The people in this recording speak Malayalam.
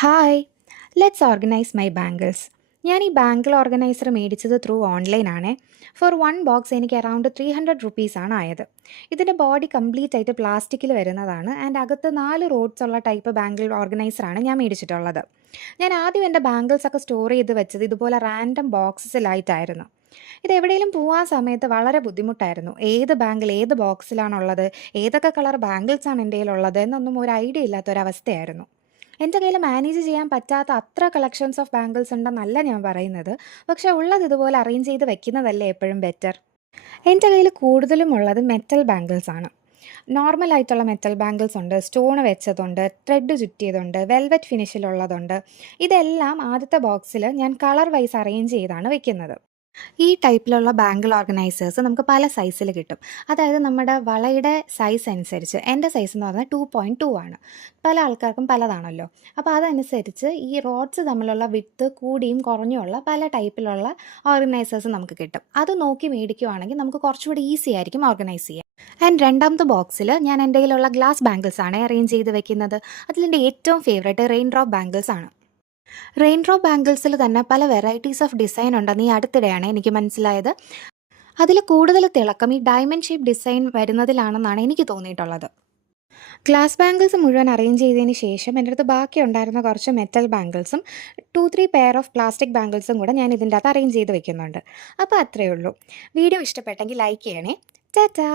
Hi, let's organise my bangles. ഞാൻ ഈ ബാംഗിൾ ഓർഗനൈസർ മേടിച്ചത് ത്രൂ ഓൺലൈനാണേ. ഫോർ വൺ ബോക്സ് എനിക്ക് അറൗണ്ട് 300 റുപ്പീസാണ് ആയത്. ഇതിൻ്റെ ബോഡി കംപ്ലീറ്റ് ആയിട്ട് പ്ലാസ്റ്റിക്കിൽ വരുന്നതാണ് ആൻഡ് അകത്ത് 4 റോഡ്സ് ഉള്ള ടൈപ്പ് ബാംഗിൾ ഓർഗനൈസറാണ് ഞാൻ മേടിച്ചിട്ടുള്ളത്. ഞാൻ ആദ്യം എൻ്റെ ബാംഗിൾസൊക്കെ സ്റ്റോർ ചെയ്ത് വെച്ചത് ഇതുപോലെ റാൻഡം ബോക്സസിലായിട്ടായിരുന്നു. ഇത് എവിടെയെങ്കിലും പോകാൻ സമയത്ത് വളരെ ബുദ്ധിമുട്ടായിരുന്നു. ഏത് ബാംഗിൾ ഏത് ബോക്സിലാണുള്ളത്, ഏതൊക്കെ കളർ ബാംഗിൾസാണ് എൻ്റെ കയ്യിലുള്ളത് എന്നൊന്നും ഒരു ഐഡിയ ഇല്ലാത്തൊരവസ്ഥയായിരുന്നു. എൻ്റെ കയ്യിൽ മാനേജ് ചെയ്യാൻ പറ്റാത്ത അത്ര കളക്ഷൻസ് ഓഫ് ബാംഗിൾസ് ഉണ്ടെന്നല്ല ഞാൻ പറയുന്നത്. പക്ഷേ ഉള്ളത് ഇതുപോലെ അറേഞ്ച് ചെയ്ത് വെക്കുന്നതല്ലേ എപ്പോഴും ബെറ്റർ. എൻ്റെ കയ്യിൽ കൂടുതലും ഉള്ളത് മെറ്റൽ ബാംഗിൾസ് ആണ്. നോർമൽ ആയിട്ടുള്ള മെറ്റൽ ബാംഗിൾസ് ഉണ്ട്, സ്റ്റോൺ വെച്ചതുണ്ട്, ത്രെഡ് ചുറ്റിയതുണ്ട്, വെൽവെറ്റ് ഫിനിഷിലുള്ളതുണ്ട്. ഇതെല്ലാം ആദ്യത്തെ ബോക്സിൽ ഞാൻ കളർ വൈസ് അറേഞ്ച് ചെയ്താണ് വെക്കുന്നത്. ഈ ടൈപ്പിലുള്ള ബാംഗിൾ ഓർഗനൈസേഴ്സ് നമുക്ക് പല സൈസിൽ കിട്ടും. അതായത് നമ്മുടെ വളയുടെ സൈസ് അനുസരിച്ച് എൻ്റെ സൈസ് എന്ന് പറഞ്ഞാൽ 2.2 ആണ്. പല ആൾക്കാർക്കും പലതാണല്ലോ. അപ്പോൾ അതനുസരിച്ച് ഈ റോഡ്സ് തമ്മിലുള്ള വിഡ്ത്ത് കൂടിയും കുറഞ്ഞുമുള്ള പല ടൈപ്പിലുള്ള ഓർഗനൈസേഴ്സ് നമുക്ക് കിട്ടും. അത് നോക്കി മേടിക്കുവാണെങ്കിൽ നമുക്ക് കുറച്ചുകൂടി ഈസി ആയിരിക്കും ഓർഗനൈസ് ചെയ്യാൻ. ആൻഡ് രണ്ടാമത്തെ ബോക്സിൽ ഞാൻ എൻ്റെ കയ്യിലുള്ള ഗ്ലാസ് ബാംഗിൾസ് ആണ് അറേഞ്ച് ചെയ്ത് വെക്കുന്നത്. അതിലെൻ്റെ ഏറ്റവും ഫേവറേറ്റ് റെയിൻ ഡ്രോപ്പ് ബാംഗിൾസ് ആണ്. റെയിൻ ഡ്രോപ്പ് ബാംഗിൾസിൽ തന്നെ പല വെറൈറ്റീസ് ഓഫ് ഡിസൈൻ ഉണ്ടെന്ന് ഈ അടുത്തിടെയാണ് എനിക്ക് മനസ്സിലായത്. അതിൽ കൂടുതൽ തിളക്കം ഈ ഡയമണ്ട് ഷേപ്പ് ഡിസൈൻ വരുന്നതിലാണെന്നാണ് എനിക്ക് തോന്നിയിട്ടുള്ളത്. ഗ്ലാസ് ബാംഗിൾസ് മുഴുവൻ അറേഞ്ച് ചെയ്തതിന് ശേഷം എൻ്റെ അടുത്ത് ബാക്കി ഉണ്ടായിരുന്ന കുറച്ച് മെറ്റൽ ബാംഗിൾസും 2-3 പെയർ ഓഫ് പ്ലാസ്റ്റിക് ബാംഗിൾസും കൂടെ ഞാൻ ഇതിൻ്റെ അകത്ത് അറേഞ്ച് ചെയ്ത് വെക്കുന്നുണ്ട്. അപ്പോൾ അത്രയേ ഉള്ളൂ. വീഡിയോ ഇഷ്ടപ്പെട്ടെങ്കിൽ ലൈക്ക് ചെയ്യണേ. ടാറ്റാ.